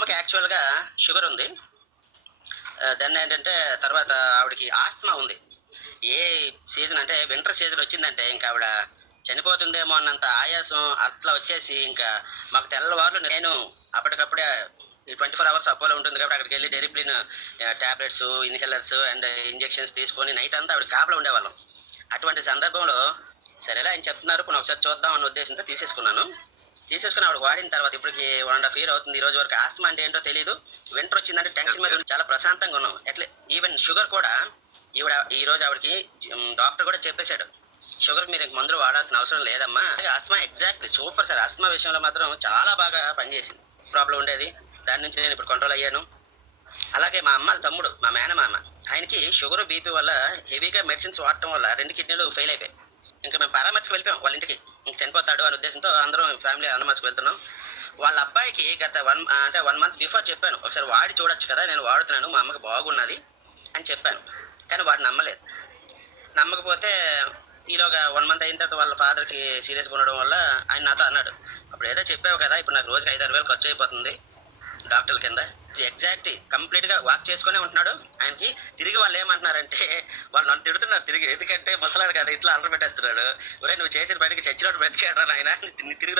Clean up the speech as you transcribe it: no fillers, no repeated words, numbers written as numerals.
అమ్మకి యాక్చువల్‌గా షుగర్ ఉంది. దెన్ ఏంటంటే తర్వాత ఆవిడకి ఆస్తమా ఉంది. ఏ సీజన్ అంటే వింటర్ సీజన్ వచ్చిందంటే ఇంక ఆవిడ చనిపోతుందేమో అన్నంత ఆయాసం అట్లా వచ్చేసి ఇంకా మాకు తెల్లవార్లు నేను అప్పటికప్పుడే ఈ 24 అవర్స్ అపోలో ఉంటుంది కాబట్టి అక్కడికెళ్ళి డెరిప్లిన్ టాబ్లెట్స్, ఇన్‌హేలర్స్ అండ్ ఇంజెక్షన్స్ తీసుకొని నైట్ అంతా ఆవిడ కాపలా ఉండేవాళ్ళం. అటువంటి సందర్భంలో సరేలే ఆయన చెప్తున్నారు పోనీ ఒకసారి చూద్దాం అన్న ఉద్దేశంతో తీసేసుకున్నాను. తీసేసుకొని ఆవిడకి వాడిన తర్వాత ఇప్పటికి 1 ½ ఇయర్ అవుతుంది. ఈ రోజు వరకు ఆస్తమా అంటే ఏంటో తెలీదు. వింటర్ వచ్చిందంటే టెన్షన్ మీద చాలా ప్రశాంతంగా ఉన్నాం. ఈవెన్ షుగర్ కూడా ఈవిడ ఈ రోజు ఆవిడకి డాక్టర్ కూడా చెప్పేసాడు. షుగర్‌కి మీరు ఇంక మందులు వాడాల్సిన అవసరం లేదమ్మా. Asthma exactly super sir. Asthma విషయంలో మాత్రం చాలా బాగా పనిచేసింది. ప్రాబ్లమ్ ఉండేది. దాని నుంచి నేను ఇప్పుడు కంట్రోల్ అయ్యాను. అలాగే మా అమ్మ తమ్ముడు, మా మేనమామ ఆయనకి షుగర్, బీపీ వల్ల హెవీగా మెడిసిన్స్ వాడటం వల్ల 2 కిడ్నీలు ఫెయిల్ అయిపోయాయి. ఇంకా మేము పరామర్శకు వెళ్ళిపోయాం వాళ్ళ ఇంటికి. ఇంక చనిపోతాడు అనే ఉద్దేశంతో అందరం ఫ్యామిలీ పరామర్శకు వెళ్తున్నాం. వాళ్ళ అబ్బాయికి గత 1 మంత్ బిఫోర్ చెప్పాను. ఒకసారి వాడి చూడొచ్చు కదా, నేను వాడుతున్నాను, మా అమ్మకి బాగున్నది అని చెప్పాను. కానీ వాడు నమ్మలేదు. నమ్మకపోతే ఈలోగా 1 మంత్ అయిన తర్వాత వాళ్ళ ఫాదర్‌కి సీరియస్‌గా ఉండడం వల్ల ఆయన నాతో అన్నాడు, "అప్పుడు ఏదో చెప్పావు కదా, ఇప్పుడు నాకు రోజుకి 5, 6 వేలు ఖర్చు అయిపోతుంది డాక్టర్ల కింద." ఎగ్జాక్ట్‌లీ కంప్లీట్‌గా వాక్ చేసుకునే ఉంటున్నాడు. ఆయనకి తిరిగి వాళ్ళు ఏమంటున్నారంటే వాళ్ళు నన్ను తిడుతున్నారు తిరిగి. ఎందుకంటే ముసలాడు కదా ఇట్లా అల్లరి పెట్టేస్తున్నాడు. "ఒరేయ్ నువ్వు చేసిన పనికి చచ్చినోడు బ్రతికాడురా నాయనా, తిరిగి